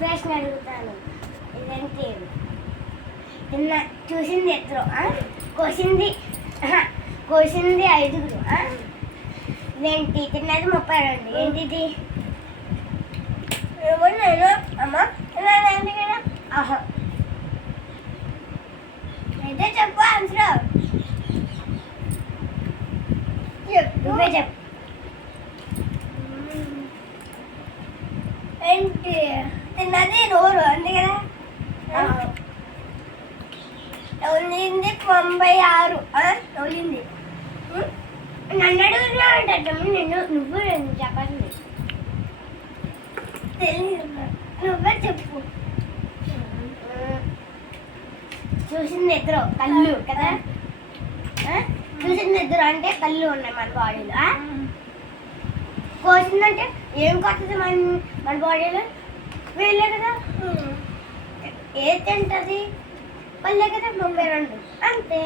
ప్రశ్న అడుగుతాను. ఇదంటే నిన్న చూసింది ఎత్తులో కోసింది కోసింది 5గురు. ఇదేంటి తిన్నది 32. ఏంటిది? నేను అమ్మ తిన్నానండి కదా. ఆహా అయితే చెప్పు ఆన్సర్. నువ్వే చెప్పు. ఏంటి తిన్నది నోరు అంతే కదా. తొలింది 96. తొలింది నన్ను అడుగుతున్నా అంటే నువ్వు చెప్పండి. తెలియదు, నువ్వే చెప్పు. చూసింది ఎదురు కళ్ళు కదా. చూసింది ఎదురు అంటే కళ్ళు ఉన్నాయి మన బాడీలో. కోసిందంటే ఏం కొత్తది మన బాడీలో? వీళ్ళే కదా. ఏది తింటుంది? పల్లె కదా 32 అంతే.